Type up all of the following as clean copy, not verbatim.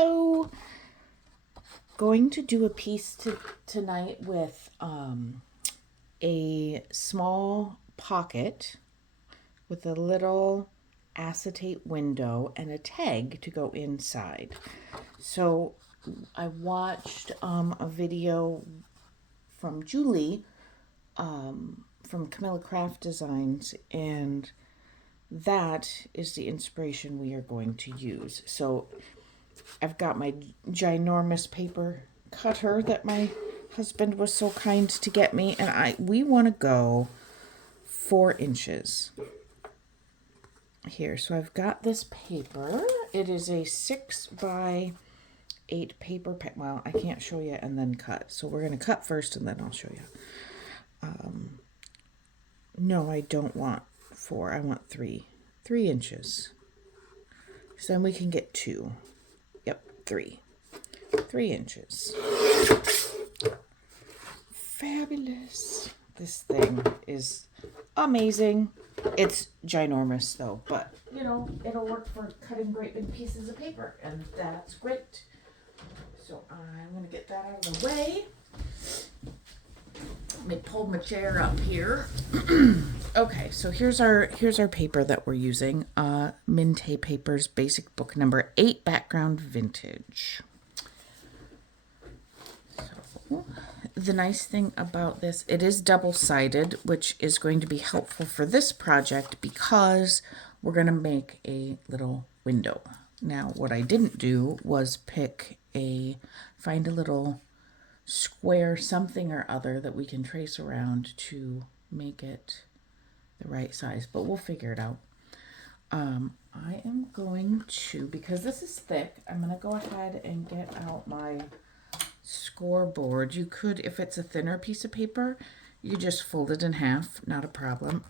Hello. Going to do a piece tonight with a small pocket with a little acetate window and a tag to go inside. So I watched a video from Julie from Camilia Crafts Designs, and that is the inspiration we are going to use. So I've got my ginormous paper cutter that my husband was so kind to get me, and we want to go 4 inches here. So I've got this paper. It is a 6 by 8 paper. Well, I can't show you and then cut. So we're going to cut first and then I'll show you. No, I don't want 4. I want 3. 3 inches. So then we can get 2. Yep, 3. 3 inches. Fabulous. This thing is amazing. It's ginormous though, but you know, it'll work for cutting great big pieces of paper, and that's great. So I'm going to get that out of the way. Let me pull my chair up here. Okay, so here's our paper that we're using. Minte Papers, basic book number 8, background vintage. So the nice thing about this, it is double-sided, which is going to be helpful for this project because we're going to make a little window. Now, what I didn't do was find a little square something or other that we can trace around to make it the right size, but we'll figure it out. I am going to, because this is thick, I'm going to go ahead and get out my scoreboard. You could, if it's a thinner piece of paper, you just fold it in half, not a problem.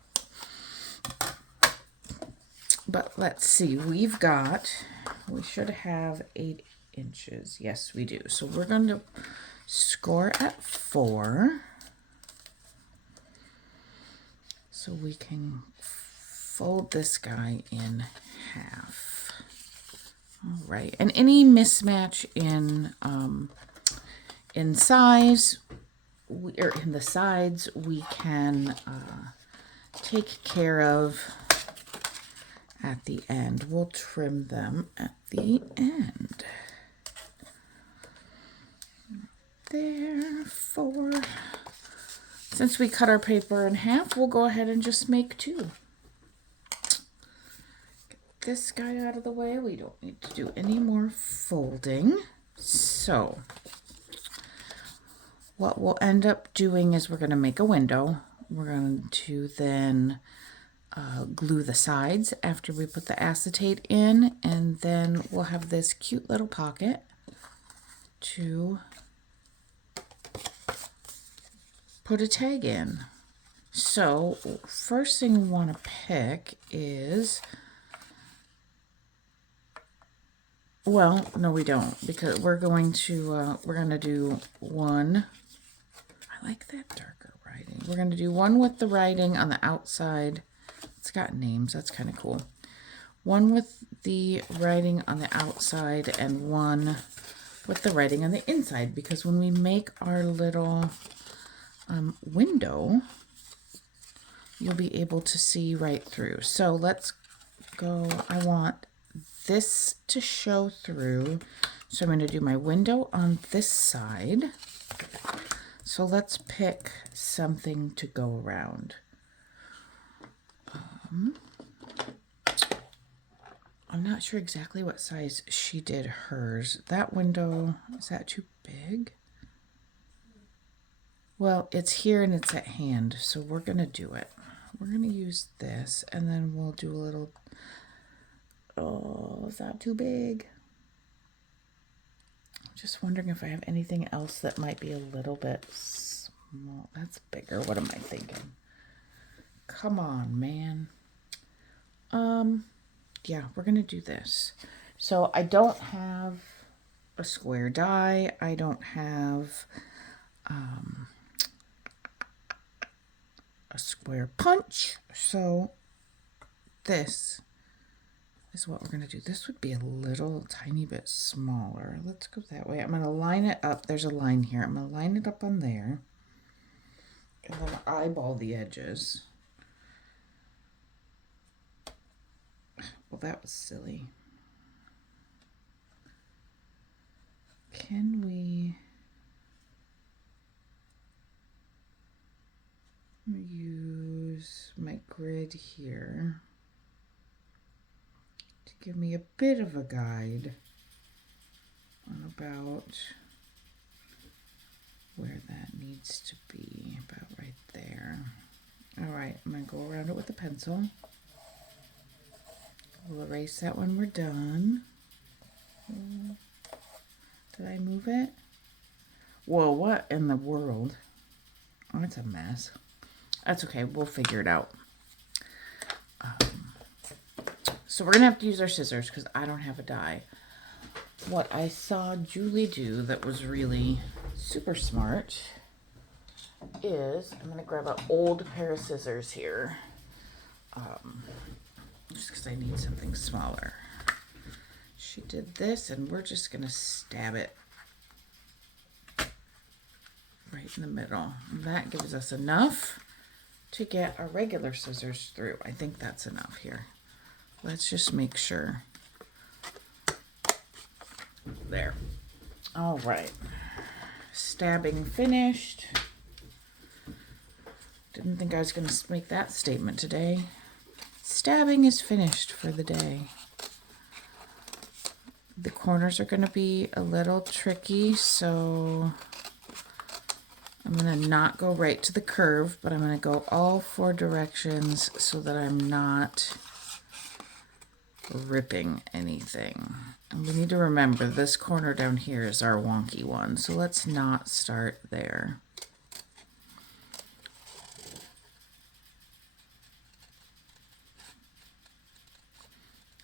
But let's see, we should have 8 inches. Yes, we do. So we're going to score at 4. So we can fold this guy in half. All right, and any mismatch in size or in the sides, we can take care of at the end. We'll trim them at the end. There, 4. Since we cut our paper in half, we'll go ahead and just make 2. Get this guy out of the way. We don't need to do any more folding. So what we'll end up doing is we're going to make a window. We're going to then glue the sides after we put the acetate in, and then we'll have this cute little pocket to put a tag in. So first thing we want to pick is, well, no we don't, because we're going to do one. I like that darker writing. We're going to do one with the writing on the outside. It's got names, that's kind of cool. One with the writing on the outside and one with the writing on the inside, because when we make our little window, you'll be able to see right through. So let's go. I want this to show through, so I'm going to do my window on this side. So let's pick something to go around. I'm not sure exactly what size she did hers. That window, is that too big? Well, it's here and it's at hand, so we're going to do it. We're going to use this, and then we'll do a little... Oh, is that too big? I'm just wondering if I have anything else that might be a little bit small. That's bigger. What am I thinking? Come on, man. Yeah, we're going to do this. So I don't have a square die. I don't have... a square punch, so this is what we're going to do. This would be a little tiny bit smaller. Let's go that way. I'm going to line it up. There's a line here. I'm going to line it up on there. And then eyeball the edges. Well, that was silly. Can we use my grid here to give me a bit of a guide on about where that needs to be, about right there. All right, I'm going to go around it with a pencil. We'll erase that when we're done. Did I move it? Whoa, what in the world? Oh, it's a mess. That's okay, we'll figure it out. So we're going to have to use our scissors because I don't have a die. What I saw Julie do that was really super smart is, I'm going to grab an old pair of scissors here. Just because I need something smaller. She did this, and we're just going to stab it right in the middle. And that gives us enough to get our regular scissors through. I think that's enough here. Let's just make sure. There. All right. Stabbing finished. Didn't think I was going to make that statement today. Stabbing is finished for the day. The corners are going to be a little tricky, so I'm going to not go right to the curve, but I'm going to go all 4 directions so that I'm not ripping anything. And we need to remember this corner down here is our wonky one, so let's not start there.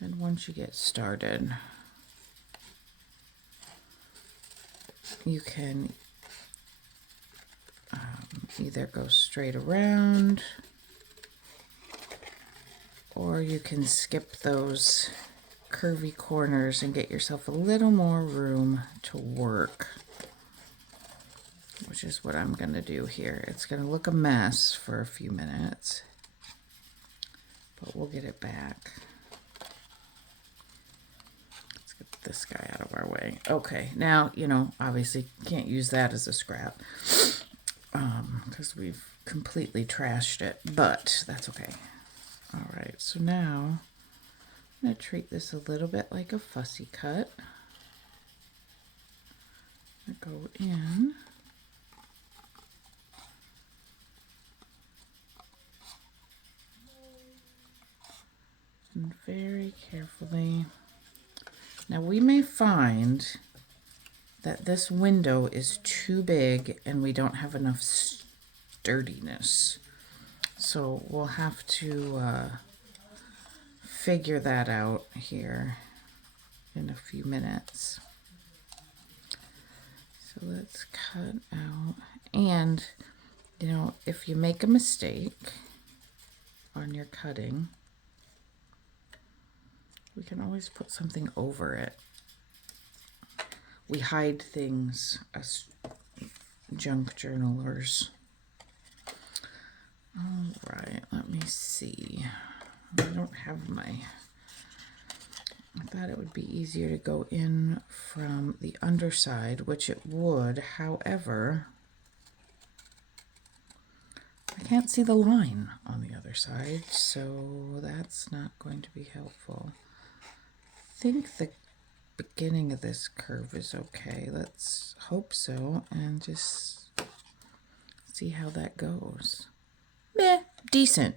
And once you get started, you can either go straight around, or you can skip those curvy corners and get yourself a little more room to work, which is what I'm going to do here. It's going to look a mess for a few minutes, but we'll get it back. Let's get this guy out of our way. Okay, now, you know, obviously can't use that as a scrap because we've completely trashed it, but that's okay. All right, so now I'm going to treat this a little bit like a fussy cut. I'm going to go in. And very carefully. Now we may find that this window is too big and we don't have enough sturdiness. So we'll have to figure that out here in a few minutes. So let's cut out. And, you know, if you make a mistake on your cutting, we can always put something over it. We hide things as junk journalers. All right, let me see. I don't have my... I thought it would be easier to go in from the underside, which it would. However, I can't see the line on the other side, so that's not going to be helpful. I think the beginning of this curve is okay. Let's hope so and just see how that goes. Meh, decent.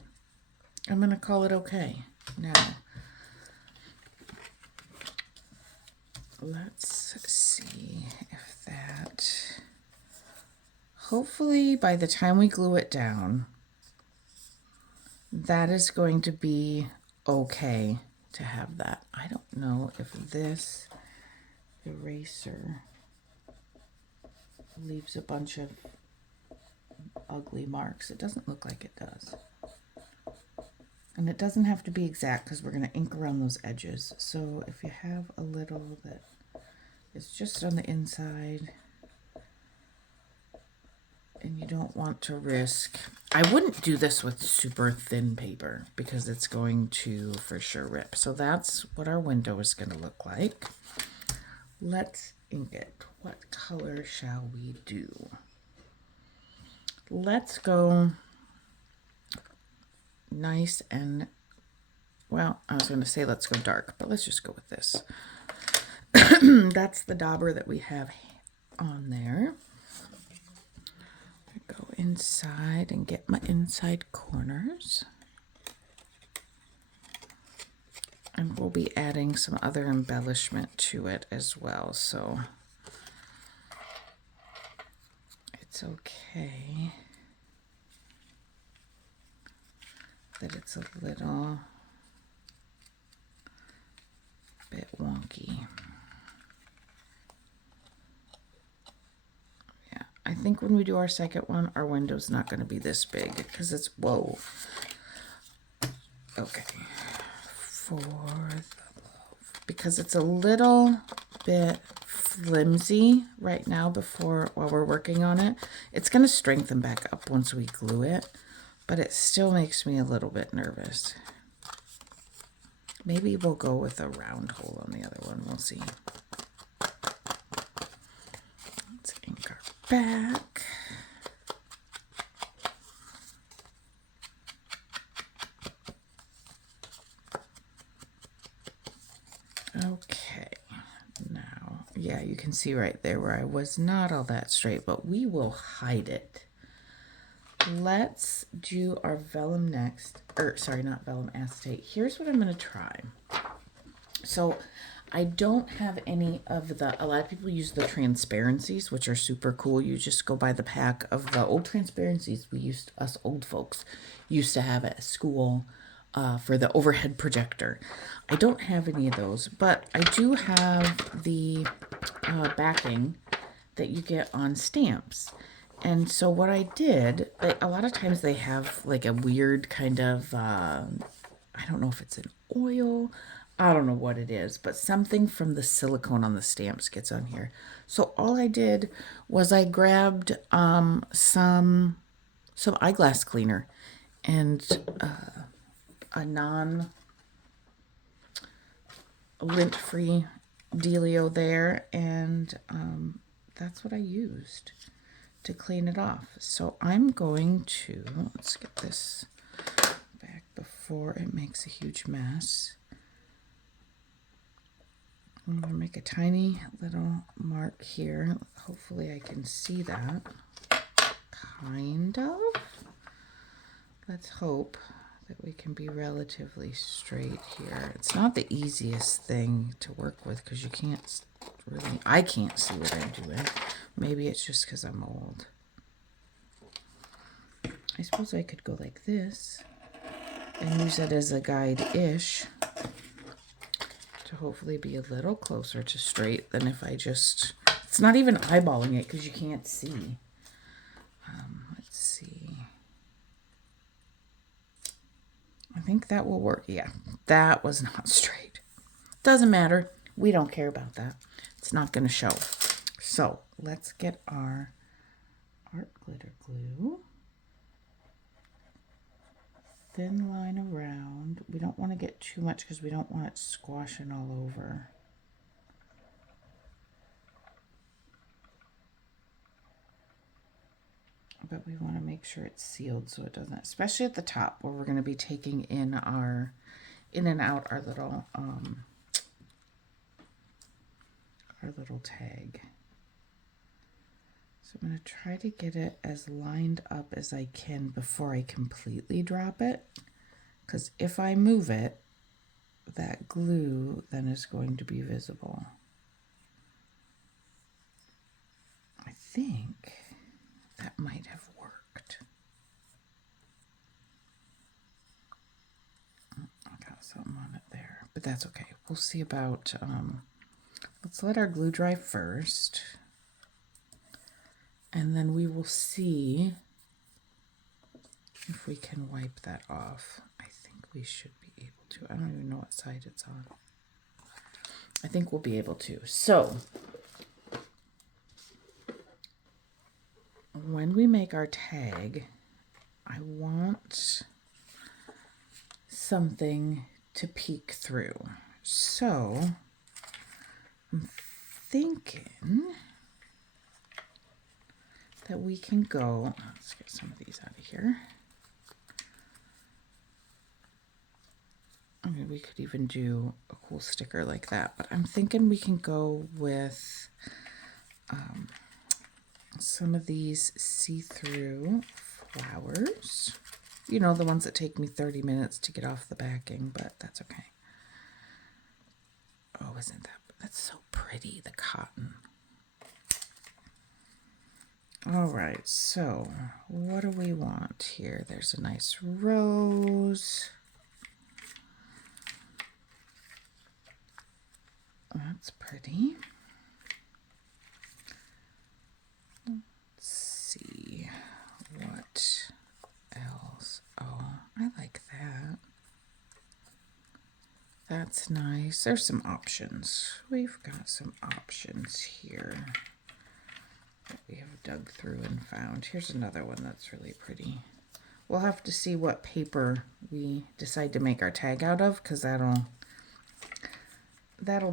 I'm going to call it okay. Now, let's see if that... Hopefully, by the time we glue it down, that is going to be okay to have that. I don't know if this eraser leaves a bunch of ugly marks. It doesn't look like it does. And it doesn't have to be exact because we're going to ink around those edges. So if you have a little that is just on the inside and you don't want to risk, I wouldn't do this with super thin paper because it's going to for sure rip. So that's what our window is going to look like. Let's ink it. What color shall we do? Let's go nice and, well, I was going to say let's go dark, but let's just go with this. That's the dauber that we have on there. I go inside and get my inside corners. And we'll be adding some other embellishment to it as well, so it's okay that it's a little bit wonky. Yeah, I think when we do our second one, our window's not going to be this big because it's, whoa. Okay. Because it's a little bit flimsy right now while we're working on it. It's going to strengthen back up once we glue it, but it still makes me a little bit nervous. Maybe we'll go with a round hole on the other one. We'll see. Let's ink our back. Okay, now, yeah, you can see right there where I was not all that straight, but we will hide it. Let's do our vellum next, or sorry, not vellum, acetate. Here's what I'm going to try. So I don't have any of the, a lot of people use the transparencies, which are super cool. You just go buy the pack of the old transparencies us old folks used to have at school. For the overhead projector. I don't have any of those, but I do have the backing that you get on stamps. And so what I did, a lot of times they have like a weird kind of, I don't know if it's an oil, I don't know what it is, but something from the silicone on the stamps gets on here. So all I did was I grabbed some eyeglass cleaner and a lint-free dealio there, and that's what I used to clean it off. So I'm going to, let's get this back before it makes a huge mess. I'm going to make a tiny little mark here. Hopefully I can see that. Kind of. Let's hope that we can be relatively straight here. It's not the easiest thing to work with because you can't really, I can't see what I'm doing. Maybe it's just because I'm old. I suppose I could go like this and use it as a guide-ish to hopefully be a little closer to straight than if I just, it's not even eyeballing it because you can't see. Let's see. I think that will work. Yeah, that was not straight. Doesn't matter. We don't care about that. It's not going to show. So let's get our art glitter glue. Thin line around. We don't want to get too much because we don't want it squashing all over. But we want to make sure it's sealed so it doesn't, especially at the top where we're going to be taking in and out our little tag. So I'm going to try to get it as lined up as I can before I completely drop it, because if I move it, that glue then is going to be visible. I think that might have worked. I got something on it there, but that's okay. We'll see about, let's let our glue dry first, and then we will see if we can wipe that off. I think we should be able to. I don't even know what side it's on. I think we'll be able to. So when we make our tag, I want something to peek through. So I'm thinking that we can go, let's get some of these out of here. I mean, we could even do a cool sticker like that, but I'm thinking we can go with some of these see-through flowers. You know, the ones that take me 30 minutes to get off the backing, but that's okay. Oh, that's so pretty, the cotton. All right, so what do we want here? There's a nice rose. That's pretty. Let's see what else. Oh, I like that. That's nice. There's some options. We've got some options here that we have dug through and found. Here's another one that's really pretty. We'll have to see what paper we decide to make our tag out of, because that'll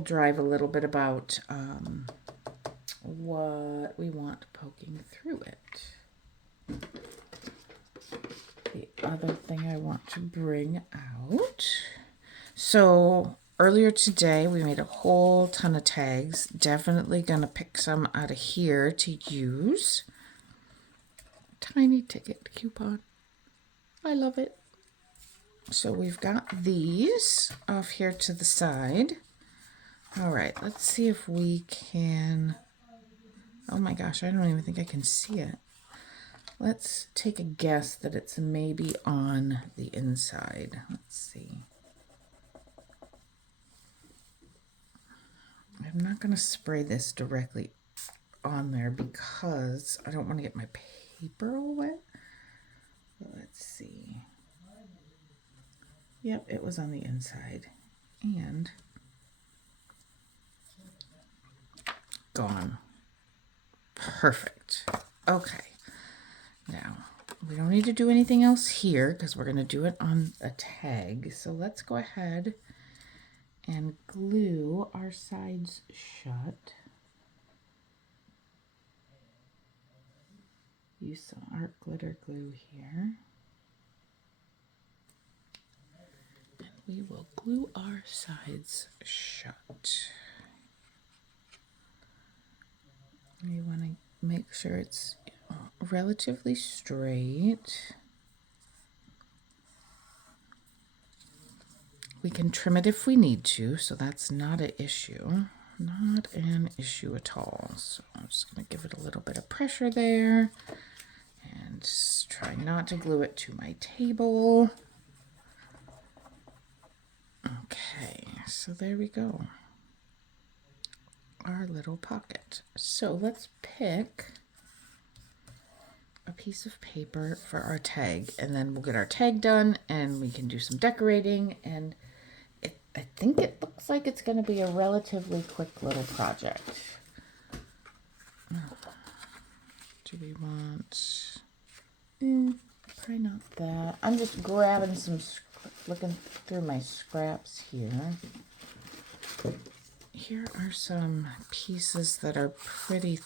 drive a little bit about what we want poking through it. The other thing I want to bring out. So earlier today we made a whole ton of tags. Definitely gonna pick some out of here to use. Tiny ticket coupon. I love it. So we've got these off here to the side. All right, let's see if we can, oh my gosh, I don't even think I can see it. Let's take a guess that it's maybe on the inside. Let's see. I'm not going to spray this directly on there because I don't want to get my paper all wet. But let's see. Yep, it was on the inside. And gone. Perfect. Okay. Now, we don't need to do anything else here because we're going to do it on a tag. So let's go ahead and glue our sides shut. Use some art glitter glue here. And we will glue our sides shut. We want to make sure it's relatively straight. We can trim it if we need to, so that's not an issue. Not an issue at all. So I'm just going to give it a little bit of pressure there and just try not to glue it to my table. Okay, so there we go. Our little pocket. So let's pick a piece of paper for our tag, and then we'll get our tag done and we can do some decorating, and I think it looks like it's going to be a relatively quick little project. Do we want probably not that. I'm just grabbing some, looking through my scraps here. Here are some pieces that are pretty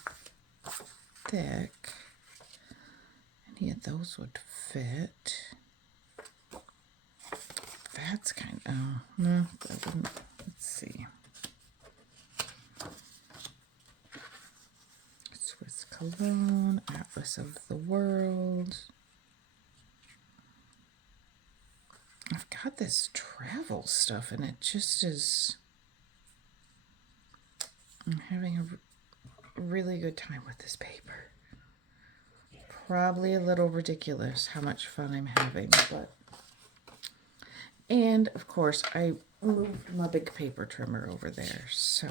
thick. Any of those would fit. That's kind of, oh, no, that wouldn't, let's see. Swiss Cologne, Atlas of the World. I've got this travel stuff and it just is, I'm having a really good time with this paper. Probably a little ridiculous how much fun I'm having, but, and of course I moved my big paper trimmer over there, so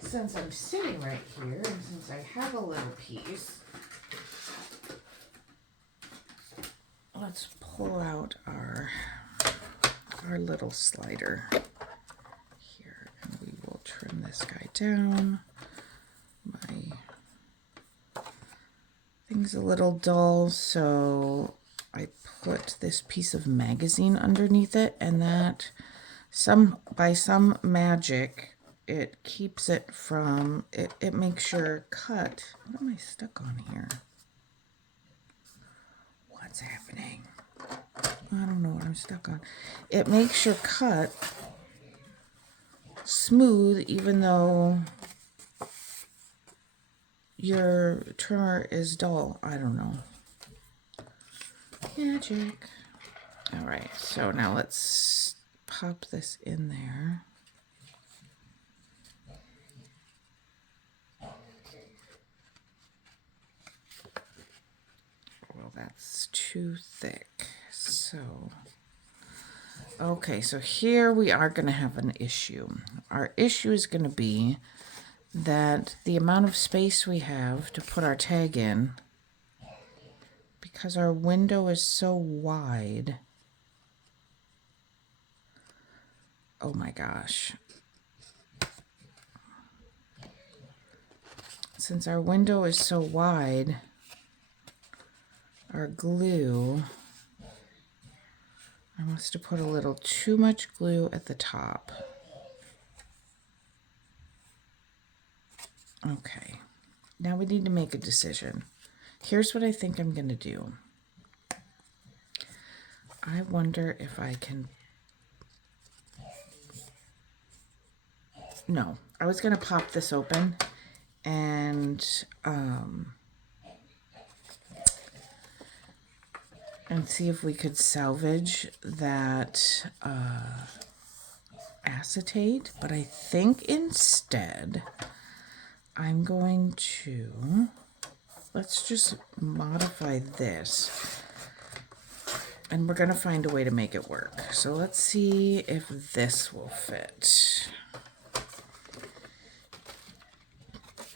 since I'm sitting right here and since I have a little piece, let's pull out our little slider here, and we will trim this guy down. My thing's a little dull, so I put this piece of magazine underneath it, and that by some magic it keeps it from it makes your cut. What am I stuck on here? What's happening? I don't know what I'm stuck on. It makes your cut smooth even though your trimmer is dull. I don't know. Magic. All right, so now let's pop this in there. Well, that's too thick. So, okay, so here we are going to have an issue. Our issue is going to be that the amount of space we have to put our tag in, because our window is so wide. Oh my gosh. Since our window is so wide, our glue, I must have put a little too much glue at the top. Okay, now we need to make a decision. Here's what I think I'm going to do. I wonder if I can... No, I was going to pop this open and see if we could salvage that acetate, but I think instead I'm going to, let's just modify this, and we're going to find a way to make it work. So let's see if this will fit.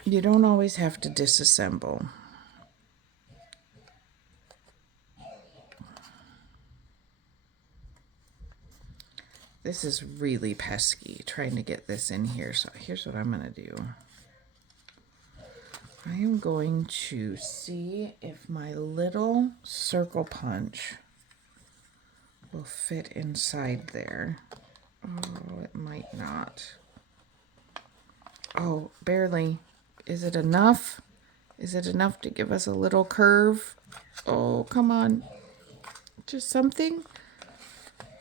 You don't always have to disassemble. This is really pesky, trying to get this in here. So here's what I'm going to do. I am going to see if my little circle punch will fit inside there. Oh, it might not. Oh, barely. Is it enough? Is it enough to give us a little curve? Oh, come on. Just something?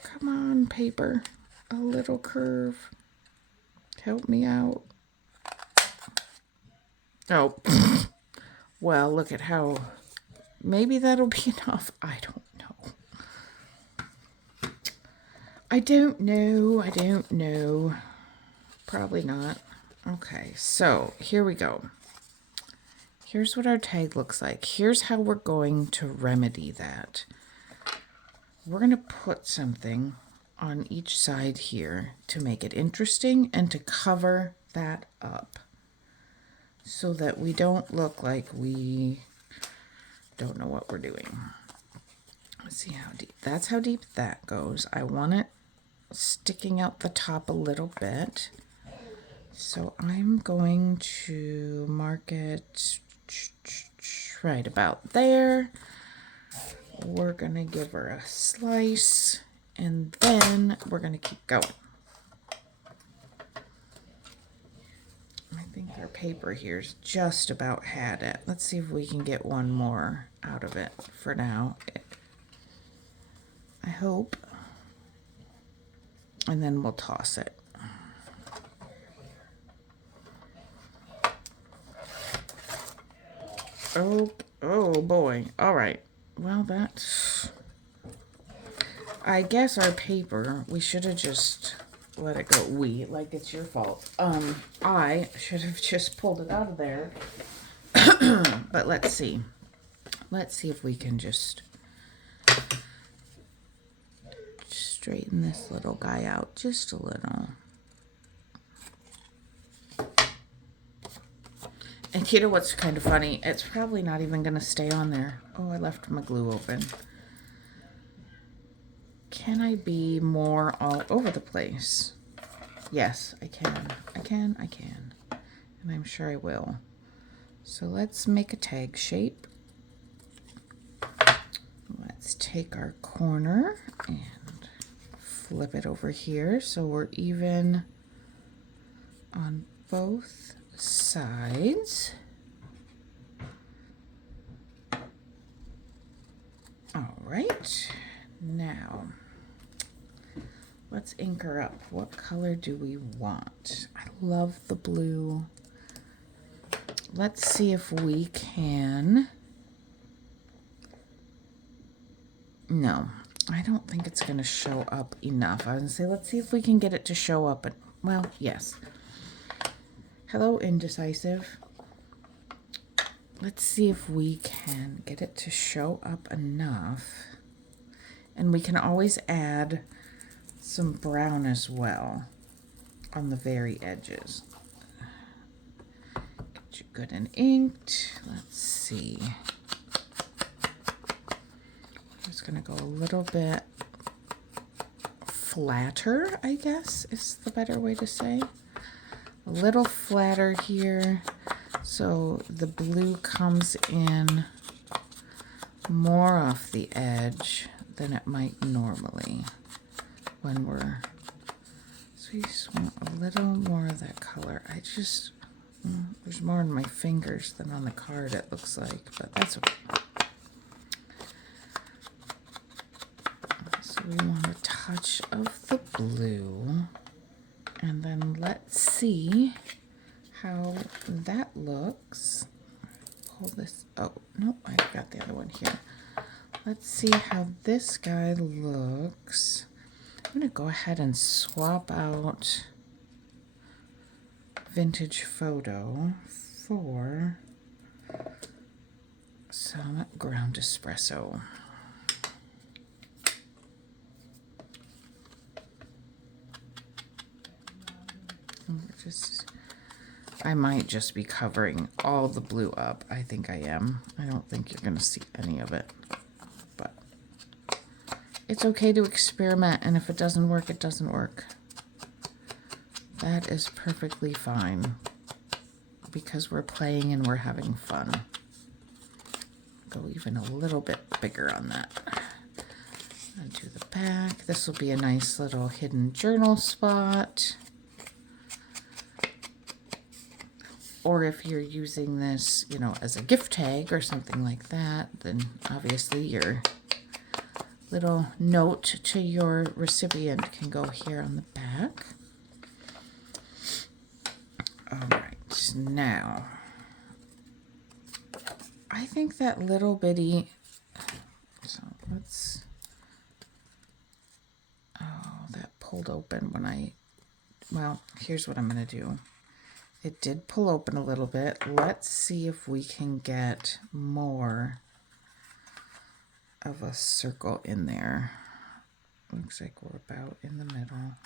Come on, paper. A little curve. Help me out. Oh. Well, look at how... Maybe that'll be enough. I don't know. I don't know. Probably not. Okay, so here we go. Here's what our tag looks like. Here's how we're going to remedy that. We're going to put something on each side here to make it interesting and to cover that up so that we don't look like we don't know what we're doing. Let's see how deep. That's how deep that goes. I want it sticking out the top a little bit. So I'm going to mark it right about there. We're going to give her a slice, and then we're going to keep going. I think our paper here's just about had it. Let's see if we can get one more out of it for now. I hope. And then we'll toss it. Oh boy. All right. Well, that's... I guess our paper, we should have just let it go. Like it's your fault. I should have just pulled it out of there. But let's see. Let's see if we can just straighten this little guy out just a little. And you know what's kind of funny? It's probably not even going to stay on there. Oh, I left my glue open. can I be more all over the place? Yes, I can. I can. And I'm sure I will. So let's make a tag shape. Let's take our corner and flip it over here so we're even on both sides. All right, now let's ink her up. What color do we want? I love the blue. Let's see if we can. No, I don't think it's going to show up enough. I was going to say, let's see if we can get it to show up. But, well, yes. Hello, indecisive. Let's see if we can get it to show up enough. And we can always add some brown as well on the very edges. Get you good and inked. Let's see. Just going to go a little bit flatter, I guess is the better way to say. A little flatter here so the blue comes in more off the edge than it might normally when we're, so you just want a little more of that color. I just, there's more in my fingers than on the card it looks like, but that's okay. So we want a touch of the blue, and then let's see how that looks. Pull this, oh, no, I've got the other one here. Let's see how this guy looks. I'm going to go ahead and swap out Vintage Photo for some ground espresso. I might just be covering all the blue up. I think I am. I don't think you're going to see any of it. But it's okay to experiment, and if it doesn't work, it doesn't work. That is perfectly fine because we're playing and we're having fun. Go even a little bit bigger on that. Undo the back. This will be a nice little hidden journal spot. Or if you're using this, you know, as a gift tag or something like that, then obviously your little note to your recipient can go here on the back. All right, now, I think that little bitty, so let's, oh, that pulled open when I, well, here's what I'm going to do. It did pull open a little bit. Let's see if we can get more of a circle in there. Looks like we're about in the middle.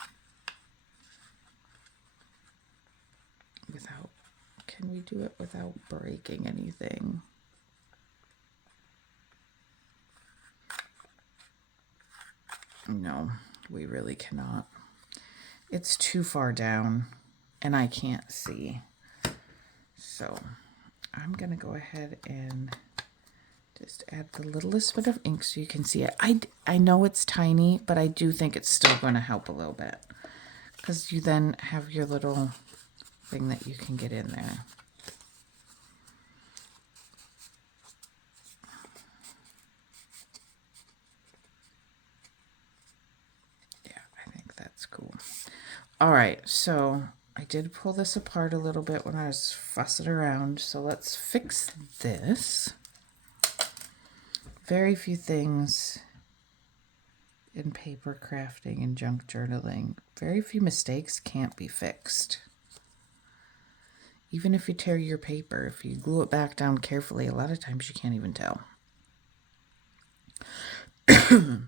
Without, can we do it without breaking anything? No, we really cannot. It's too far down and I can't see. So I'm gonna go ahead and just add the littlest bit of ink so you can see it. I know it's tiny, but I do think it's still going to help a little bit because you then have your little thing that you can get in there. Yeah, I think that's cool. All right, so I did pull this apart a little bit when I was fussing around, so let's fix this. Very few things in paper crafting and junk journaling, very few mistakes can't be fixed. Even if you tear your paper, if you glue it back down carefully, a lot of times you can't even tell. Okay.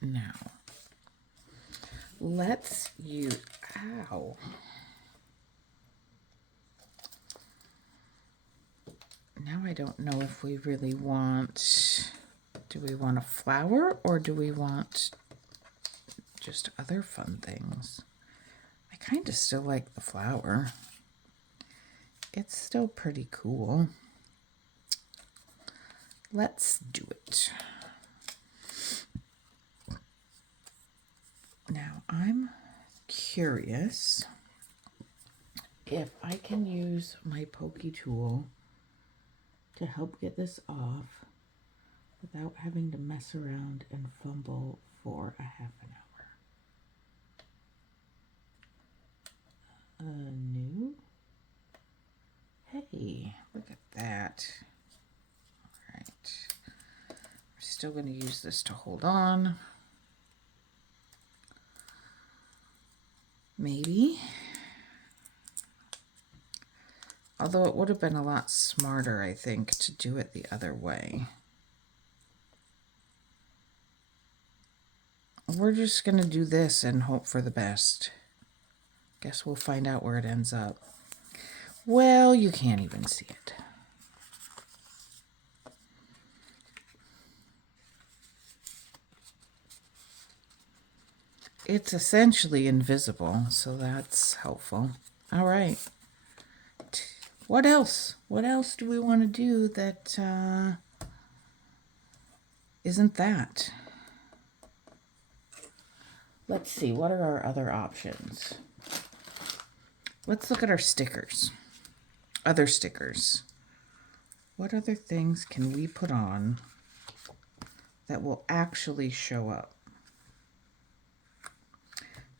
Now, let's use, ow. Now I don't know if we really want Do we want a flower or do we want just other fun things? I kind of still like the flower. It's still pretty cool. Let's do it. Now I'm curious if I can use my pokey tool to help get this off without having to mess around and fumble for a half an hour. New. Hey, look at that. All right. We're still going to use this to hold on. Maybe. Although it would have been a lot smarter, I think, to do it the other way. We're just going to do this and hope for the best. Guess we'll find out where it ends up. Well, you can't even see it. It's essentially invisible, so that's helpful. All right. What else? What else do we want to do that isn't that? Let's see, what are our other options? Let's look at our stickers. Other stickers. What other things can we put on that will actually show up?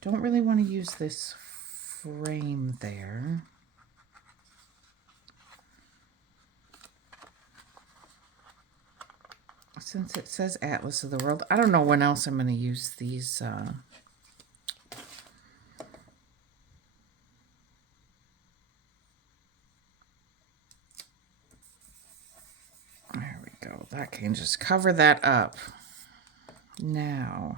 Don't really want to use this frame there. Since it says Atlas of the World, I don't know when else I'm going to use these. There we go. That can just cover that up. Now,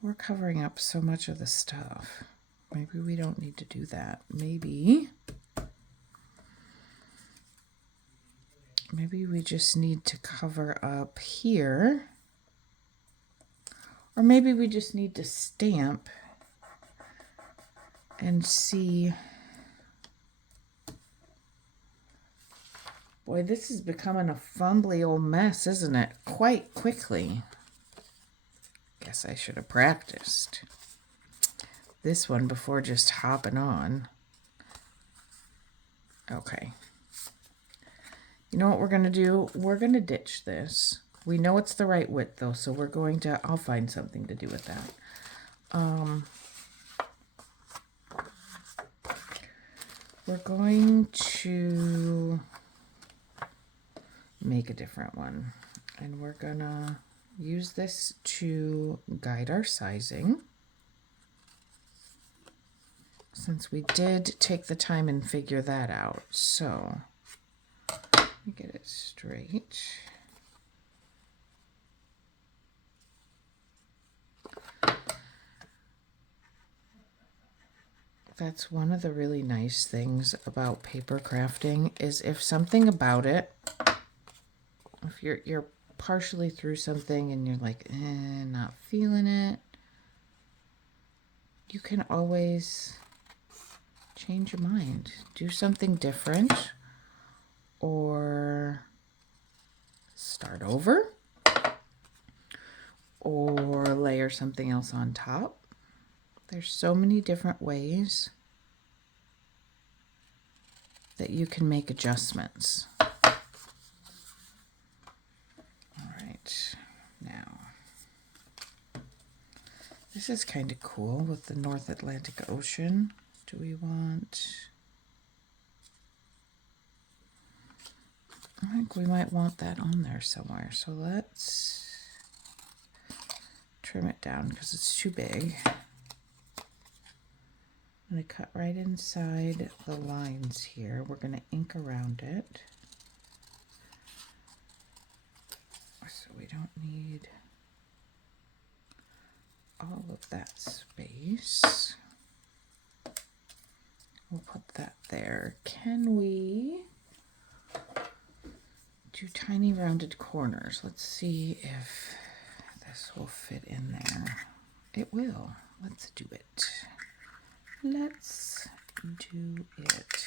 we're covering up so much of the stuff. Maybe we don't need to do that. Maybe we just need to cover up here. Or maybe we just need to stamp and see. Boy, this is becoming a fumbly old mess, isn't it? Quite quickly. Guess I should have practiced this one before just hopping on. Okay. You know what we're going to do? We're going to ditch this. We know it's the right width, though, so we're going to... I'll find something to do with that. We're going to make a different one. And we're going to use this to guide our sizing. Since we did take the time and figure that out. So... let me get it straight. That's one of the really nice things about paper crafting is if something about it, if you're partially through something and you're like, not feeling it, you can always change your mind. Do something different. Or start over, or layer something else on top. There's so many different ways that you can make adjustments. All right, now, this is kind of cool with the North Atlantic Ocean. Do we want... I think we might want that on there somewhere. So let's trim it down because it's too big. I'm going to cut right inside the lines here. We're going to ink around it. So we don't need all of that space. We'll put that there. Can we... do tiny rounded corners. Let's see if this will fit in there. It will. Let's do it. Let's do it.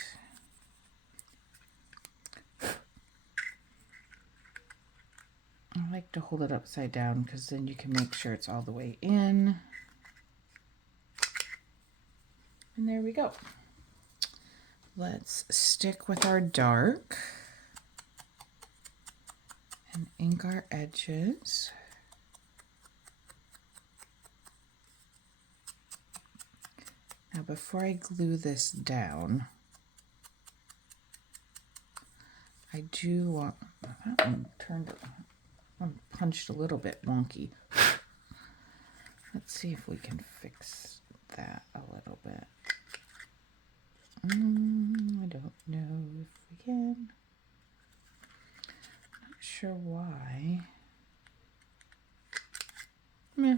I like to hold it upside down because then you can make sure it's all the way in. And there we go. Let's stick with our dark and ink our edges. Now before I glue this down, I do want, that one turned, I'm punched a little bit wonky. Let's see if we can fix that a little bit. I don't know if we can. Not sure why. Meh.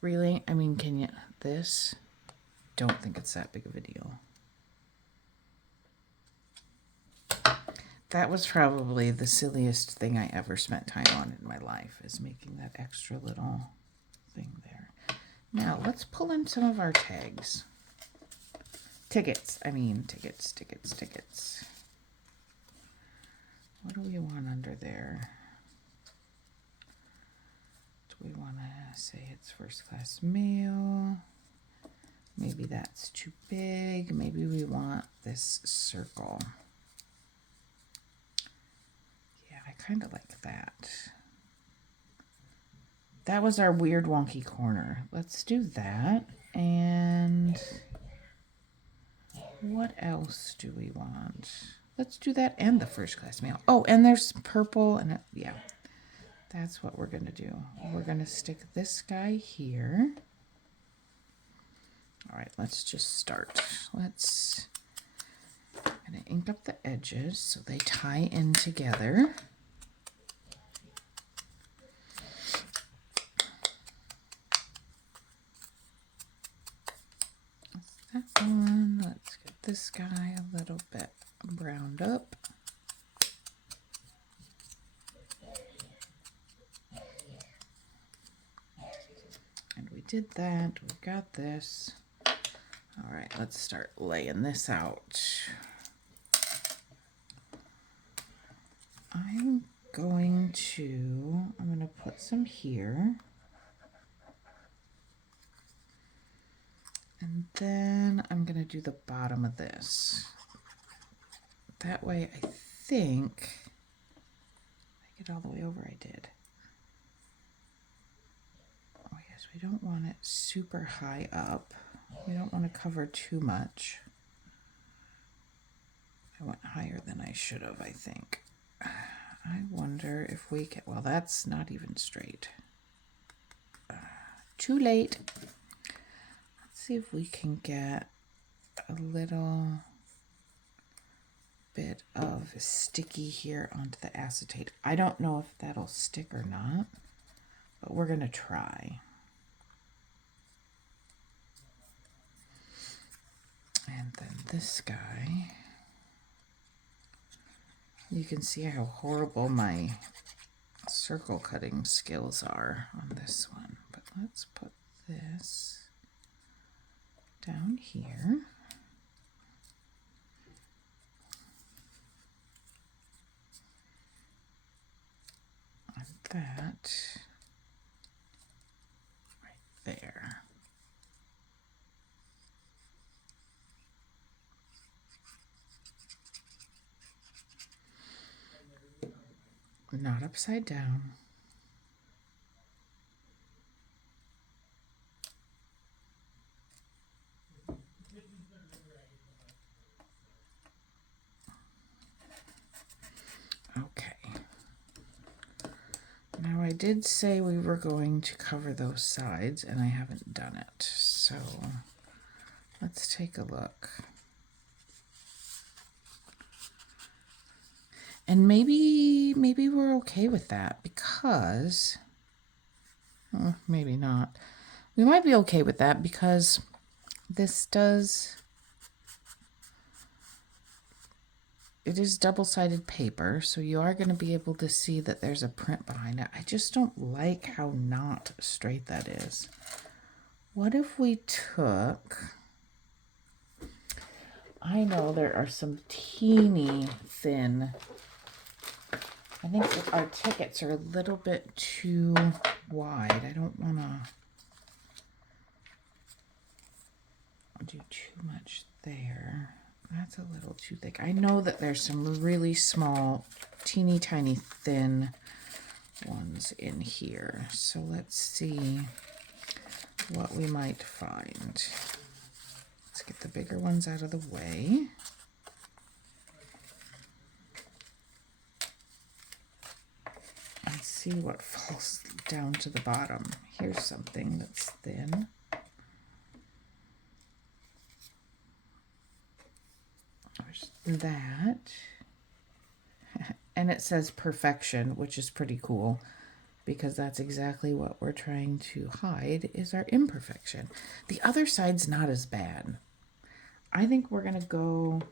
Really? I mean, can you? This? Don't think it's that big of a deal. That was probably the silliest thing I ever spent time on in my life, is making that extra little thing there. Now, let's pull in some of our tags. Tickets. What do we want under there? Do we want to say it's first class mail? Maybe that's too big. Maybe we want this circle. Yeah, I kind of like that. That was our weird wonky corner. Let's do that. And what else do we want? Let's do that and the first class mail. Oh, and there's purple and yeah, that's what we're gonna do. We're gonna stick this guy here. All right, let's just start. I'm gonna ink up the edges so they tie in together. That's that one. Let's get this guy a little bit browned up. And we did that. We got this. All right, let's start laying this out. I'm going to put some here. And then I'm going to do the bottom of this. That way, I think, I get all the way over, I did. Oh yes, we don't want it super high up. We don't want to cover too much. I went higher than I should have, I think. I wonder if we can, well, that's not even straight. Too late. Let's see if we can get a little bit of sticky here onto the acetate. I don't know if that'll stick or not, but we're going to try. And then this guy, you can see how horrible my circle cutting skills are on this one. But let's put this down here. And that right there. Not upside down. Okay. Now I did say we were going to cover those sides and I haven't done it. So let's take a look. And maybe we're okay with that because, maybe not. We might be okay with that because this does, it is double-sided paper, so you are going to be able to see that there's a print behind it. I just don't like how not straight that is. What if we took... I know there are some teeny thin... I think that our tickets are a little bit too wide. I don't want to do too much there. That's a little too thick. I know that there's some really small, teeny tiny thin ones in here. So let's see what we might find. Let's get the bigger ones out of the way. And see what falls down to the bottom. Here's something that's thin. There's that. And it says perfection, which is pretty cool because that's exactly what we're trying to hide is our imperfection. The other side's not as bad. I think we're going to go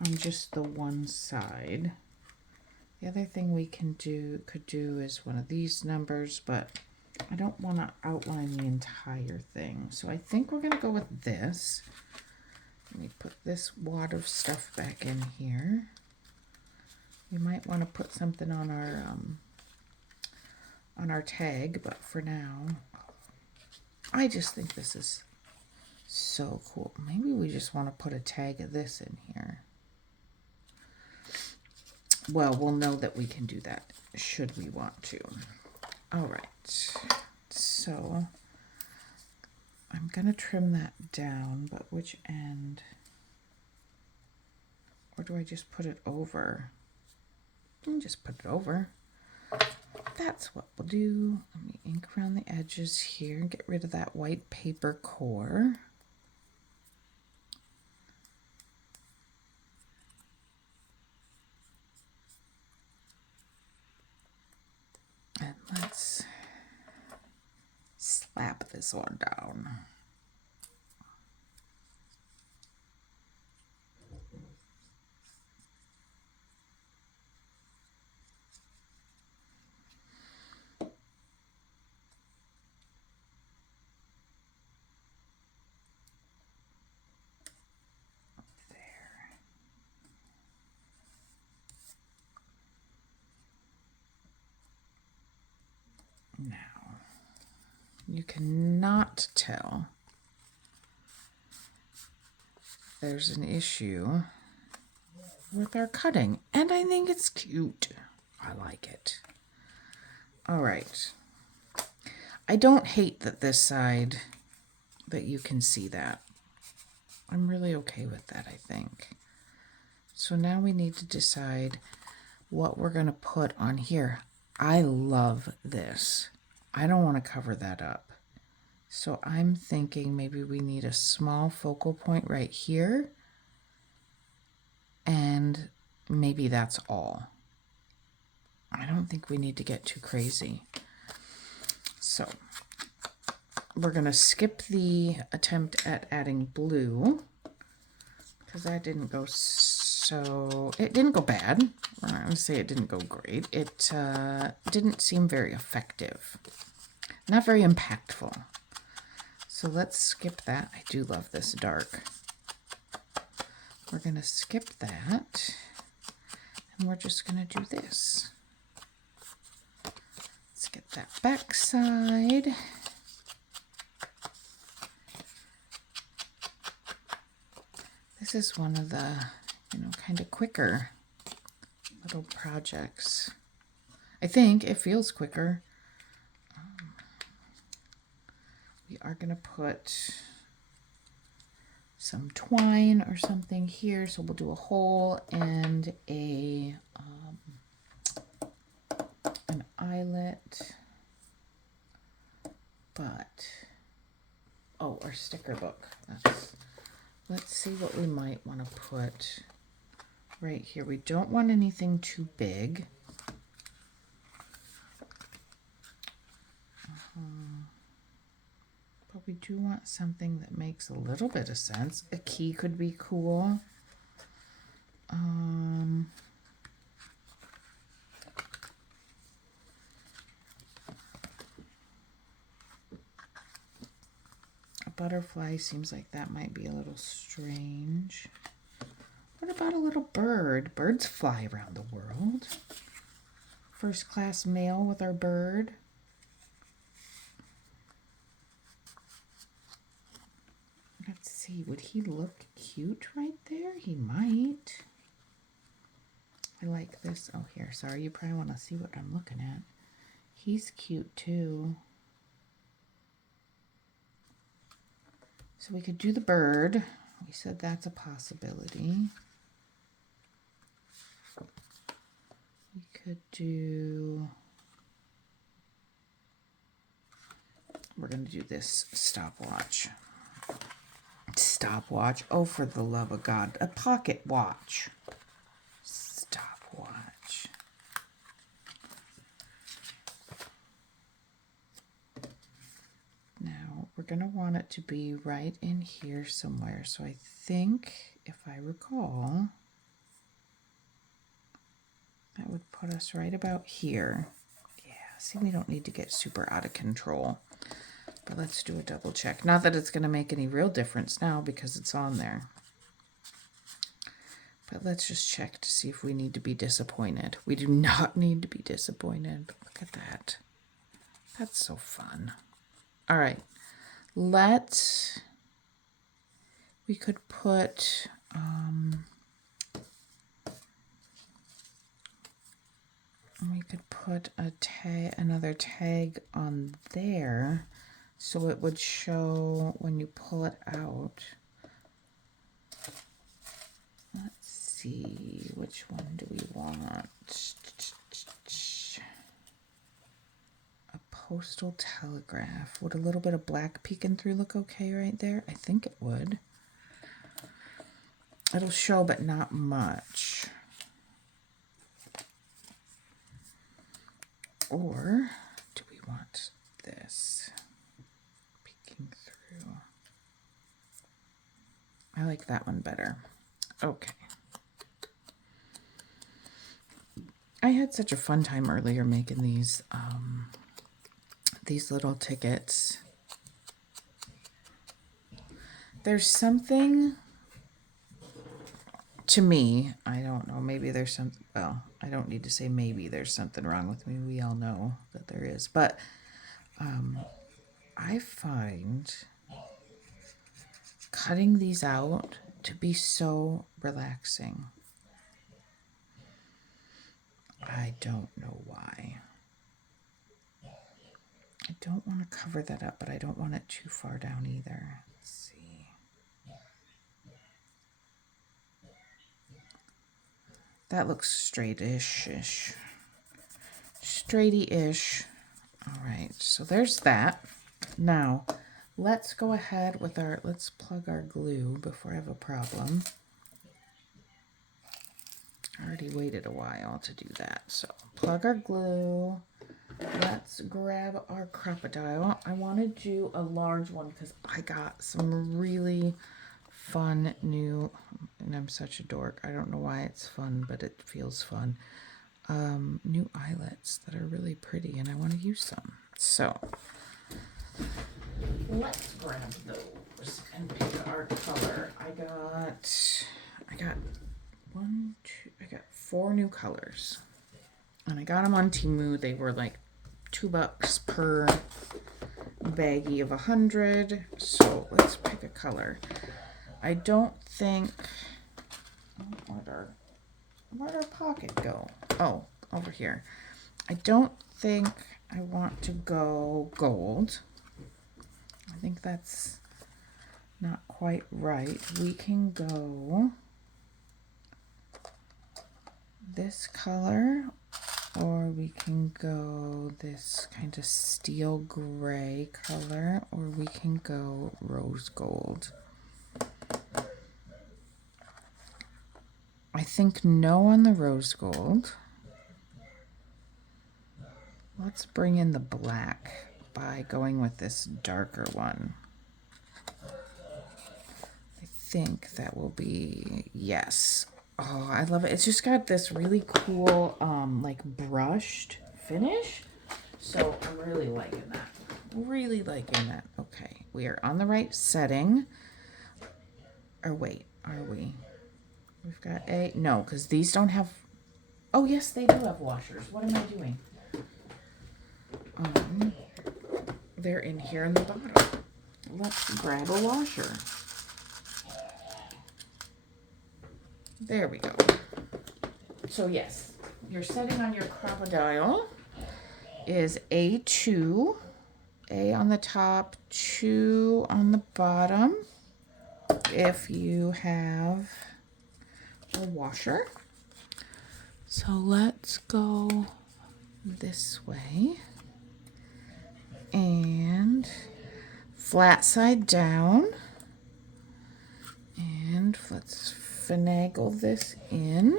on just the one side. The other thing we could do is one of these numbers, but I don't want to outline the entire thing. So I think we're going to go with this. Let me put this wad of stuff back in here. We might want to put something on our tag, but for now, I just think this is so cool. Maybe we just want to put a tag of this in here. Well, we'll know that we can do that should we want to. All right, so I'm gonna trim that down, but which end? Or do I just put it over? Just put it over. That's what we'll do. Let me ink around the edges here and get rid of that white paper core. And let's slap this one down. Now, you cannot tell there's an issue with our cutting, and I think it's cute. I like it. All right. I don't hate that this side, that you can see that. I'm really okay with that, I think. So now we need to decide what we're going to put on here. I love this. I don't want to cover that up. So I'm thinking maybe we need a small focal point right here. And maybe that's all. I don't think we need to get too crazy. So we're going to skip the attempt at adding blue because that didn't go it didn't go bad. I'm going to say it didn't go great. It didn't seem very effective. Not very impactful. So let's skip that. I do love this dark. We're going to skip that. And we're just going to do this. Let's get that back side. This is one of the, kind of quicker little projects. I think it feels quicker. We are going to put some twine or something here. So we'll do a hole and an eyelet. But, oh, our sticker book. Let's see what we might want to put right here. We don't want anything too big. But we do want something that makes a little bit of sense. A key could be cool. butterfly seems like that might be a little strange. What about a little bird? Birds fly around the world. First class mail with our bird. Let's see, would he look cute right there? He might. I like this. Oh, here, sorry, you probably want to see what I'm looking at. He's cute too. So we could do the bird. We said that's a possibility. We could do... We're going to do this stopwatch. Stopwatch. Oh, for the love of God. A pocket watch. Stopwatch. Now, we're going to want it to be right in here somewhere. So I think, if I recall, that would put us right about here. Yeah, see, we don't need to get super out of control. But let's do a double check. Not that it's going to make any real difference now because it's on there. But let's just check to see if we need to be disappointed. We do not need to be disappointed. But look at that. That's so fun. All right. We could put... we could put a tag, another tag on there. So it would show when you pull it out. Let's see, which one do we want? A postal telegraph. Would a little bit of black peeking through look okay right there? I think it would. It'll show, but not much. Or do we want this? Through. I like that one better. Okay. I had such a fun time earlier making these little tickets. There's something to me, I don't know, maybe there's some, well, I don't need to say maybe there's something wrong with me. We all know that there is, but I find cutting these out to be so relaxing. I don't know why. I don't want to cover that up, but I don't want it too far down either. Let's see. That looks straightish. Straighty-ish. All right, so there's that. Now, let's go ahead with let's plug our glue before I have a problem. I already waited a while to do that. So, plug our glue. Let's grab our crocodile. I want to do a large one because I got some really fun new, and I'm such a dork. I don't know why it's fun, but it feels fun. New eyelets that are really pretty, and I want to use them. So, let's grab those and pick our color. I got I got 4 new colors. And I got them on Temu. They were like $2 per baggie of 100. So let's pick a color. I don't think, where'd our pocket go? Oh, over here. I don't think I want to go gold. I think that's not quite right. We can go this color, or we can go this kind of steel gray color, or we can go rose gold. I think no on the rose gold. Let's bring in the black by going with this darker one. I think that will be, yes. Oh, I love it. It's just got this really cool, like brushed finish. So I'm really liking that. Really liking that. Okay, we are on the right setting. Or wait, are we? We've got no, because these don't have, oh yes, they do have washers. What am I doing? They're in here in the bottom. Let's grab a washer. There we go. So yes, your setting on your crocodile is A2, A on the top, 2 on the bottom. If you have a washer. So let's go this way. And flat side down. And let's finagle this in.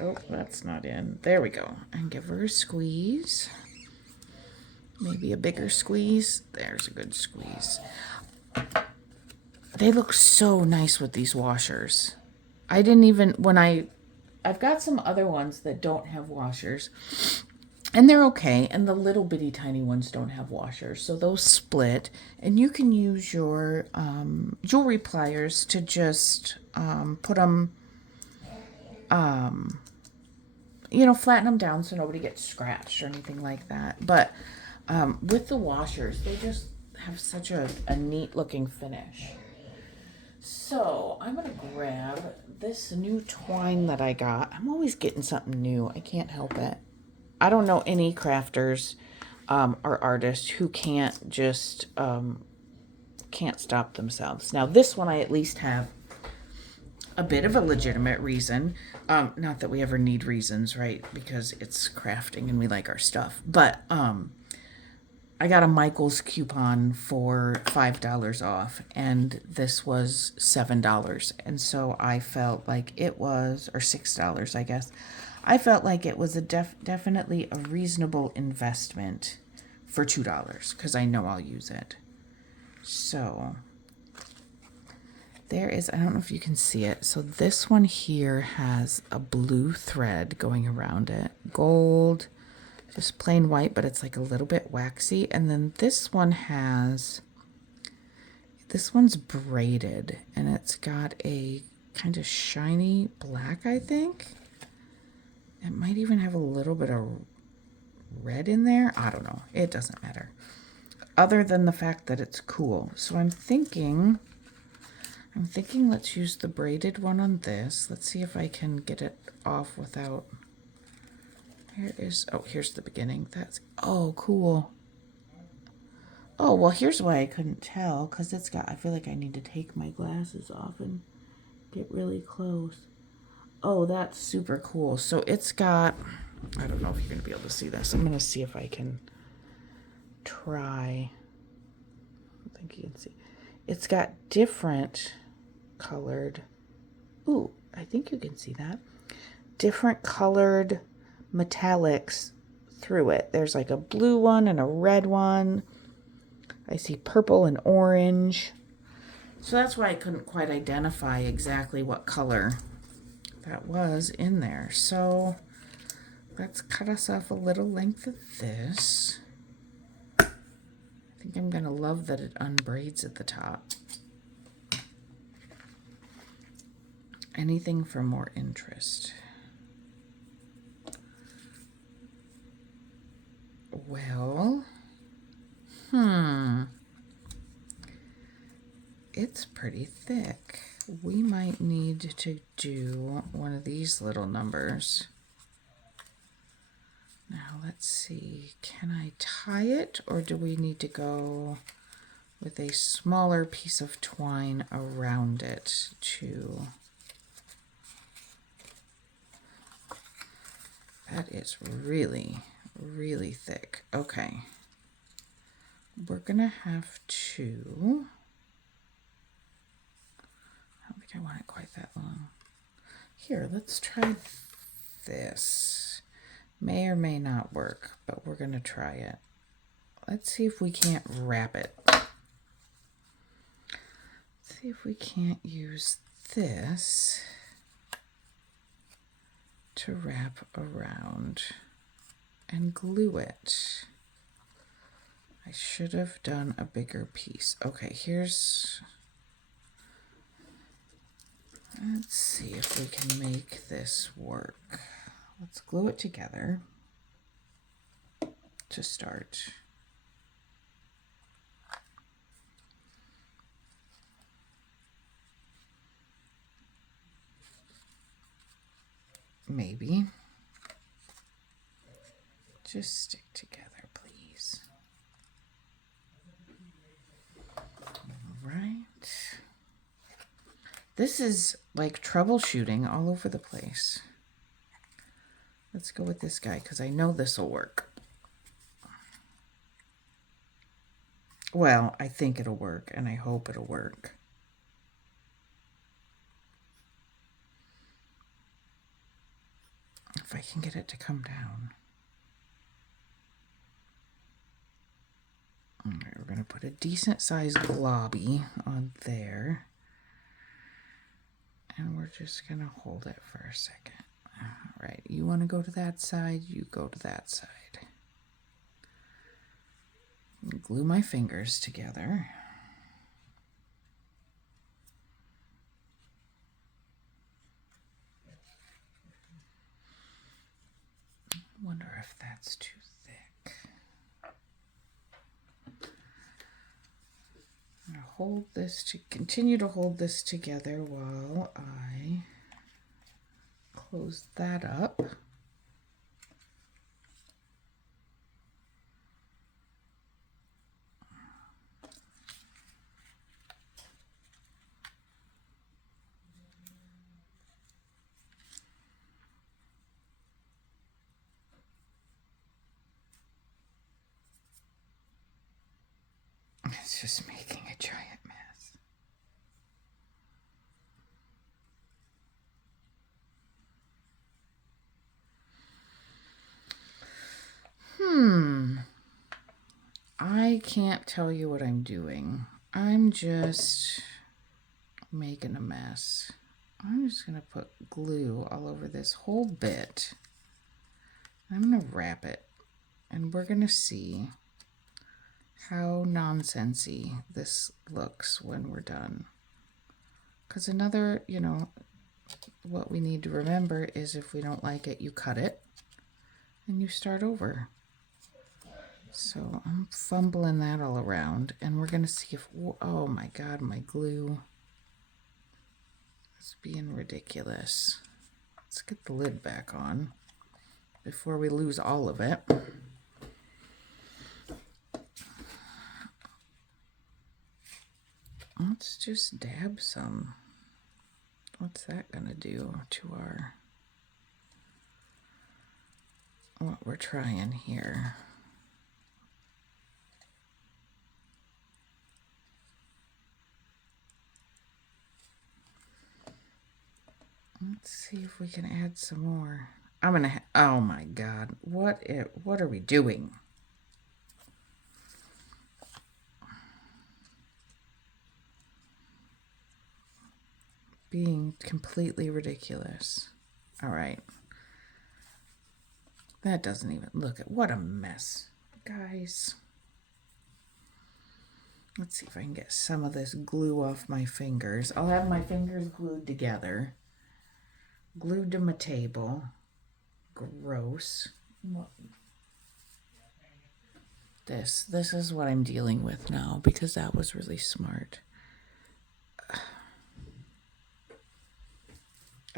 Oh, that's not in. There we go. And give her a squeeze. Maybe a bigger squeeze. There's a good squeeze. They look so nice with these washers. I didn't even, I've got some other ones that don't have washers. And they're okay. And the little bitty tiny ones don't have washers. So those split. And you can use your jewelry pliers to just put them, flatten them down so nobody gets scratched or anything like that. But with the washers, they just have such a neat looking finish. So I'm going to grab this new twine that I got. I'm always getting something new. I can't help it. I don't know any crafters or artists who can't just can't stop themselves. Now this one I at least have a bit of a legitimate reason. Not that we ever need reasons, right? Because it's crafting and we like our stuff. But I got a Michael's coupon for $5 off, and this was $7. And so I felt like it was, or $6, I guess. I felt like it was a definitely a reasonable investment for $2 because I know I'll use it. So there is, I don't know if you can see it. So this one here has a blue thread going around it. Gold, just plain white, but it's like a little bit waxy. And then this one this one's braided, and it's got a kind of shiny black, I think. It might even have a little bit of red in there. I don't know. It doesn't matter. Other than the fact that it's cool. So I'm thinking let's use the braided one on this. Let's see if I can get it off without... here's the beginning. Oh, cool. Oh, well, here's why I couldn't tell, because I feel like I need to take my glasses off and get really close. Oh, that's super cool. So it's got, I don't know if you're going to be able to see this. I'm going to see if I can try. I don't think you can see. It's got different colored, I think you can see that. Different colored metallics through it. There's like a blue one and a red one. I see purple and orange. So that's why I couldn't quite identify exactly what color that was in there. So let's cut us off a little length of this. I think I'm going to love that it unbraids at the top. Anything for more interest. Well, it's pretty thick. We might need to do one of these little numbers. Now let's see, can I tie it, or do we need to go with a smaller piece of twine around it to... That is really, really thick. Okay. We're gonna have to... I don't think I want it quite that long. Here, let's try this. May or may not work, but we're gonna try it. Let's see if we can't wrap it. Let's see if we can't use this to wrap around and glue it. I should have done a bigger piece. Okay, here's... Let's see if we can make this work. Let's glue it together to start. Maybe. Just stick together, please. All right. This is like troubleshooting all over the place. Let's go with this guy because I know this will work. Well, I think it'll work and I hope it'll work. If I can get it to come down. All right, we're going to put a decent sized globby on there. And we're just going to hold it for a second. All right, you want to go to that side, you go to that side. Glue my fingers together. I wonder if that's too thick. I'm going to hold this to continue to hold this together while I close that up. It's just making a giant mess. I can't tell you what I'm doing. I'm just making a mess. I'm just going to put glue all over this whole bit. I'm going to wrap it, and we're going to see how nonsensy this looks when we're done. Because another, what we need to remember is if we don't like it, you cut it and you start over. So I'm fumbling that all around, and we're going to see if, oh my God, my glue is being ridiculous. Let's get the lid back on before we lose all of it. Let's just dab some. What's that gonna do to our, what we're trying here? Let's see if we can add some more. I'm gonna, oh my God, what are we doing? Being completely ridiculous. All right. That doesn't even look at what a mess, guys. Let's see if I can get some of this glue off my fingers. I'll have my fingers glued together. Glued to my table. Gross. This is what I'm dealing with now because that was really smart.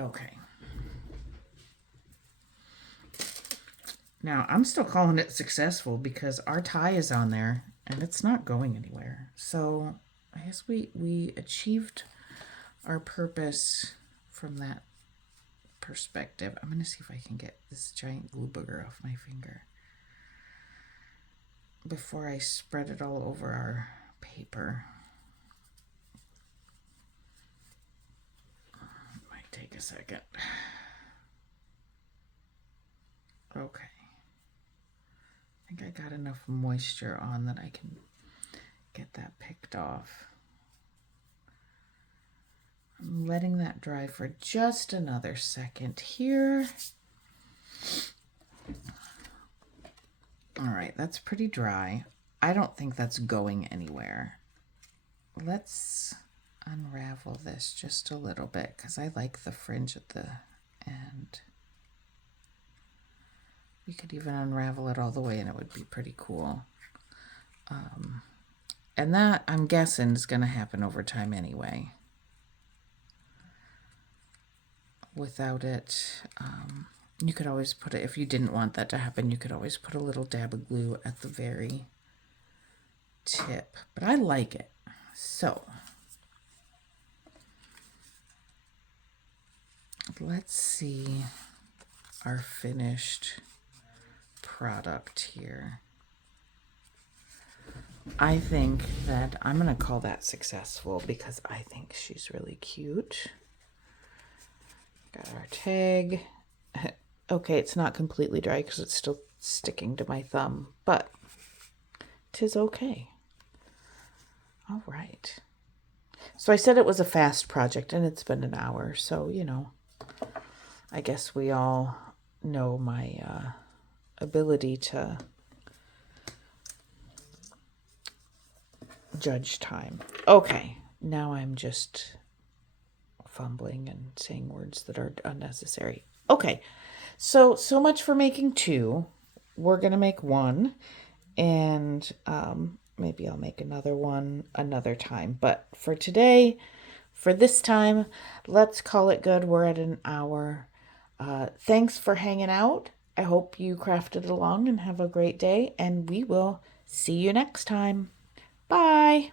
Okay. Now, I'm still calling it successful because our tie is on there and it's not going anywhere. So I guess we achieved our purpose from that perspective. I'm going to see if I can get this giant glue booger off my finger before I spread it all over our paper. It might take a second. Okay. I think I got enough moisture on that I can get that picked off. I'm letting that dry for just another second here. All right, that's pretty dry. I don't think that's going anywhere. Let's unravel this just a little bit because I like the fringe at the end. We could even unravel it all the way and it would be pretty cool. And that, I'm guessing, is going to happen over time anyway. Without it, you could always put it, if you didn't want that to happen, you could always put a little dab of glue at the very tip. But I like it. So, let's see our finished product here. I think that I'm going to call that successful because I think she's really cute. Got our tag. Okay, it's not completely dry because it's still sticking to my thumb, but 'tis okay. All right. So I said it was a fast project and it's been an hour. So, you know, I guess we all know my ability to judge time. Okay, now I'm just fumbling and saying words that are unnecessary. Okay, so much for making two. We're gonna make one, and maybe I'll make another one another time. But for today, for this time, let's call it good. We're at an hour. Thanks for hanging out. I hope you crafted along and have a great day, and we will see you next time. Bye.